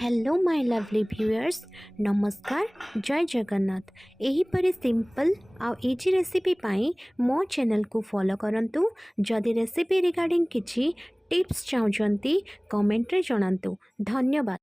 Hello my lovely viewers, नमस्कार, जय Jagannath. एहीपरि simple आ easy recipe पाई मो चैनल को फॉलो करंतु। जदि रेसिपी रिगार्डिंग किछि टिप्स चाहूचंती कमेंट रे जणांतु। धन्यवाद।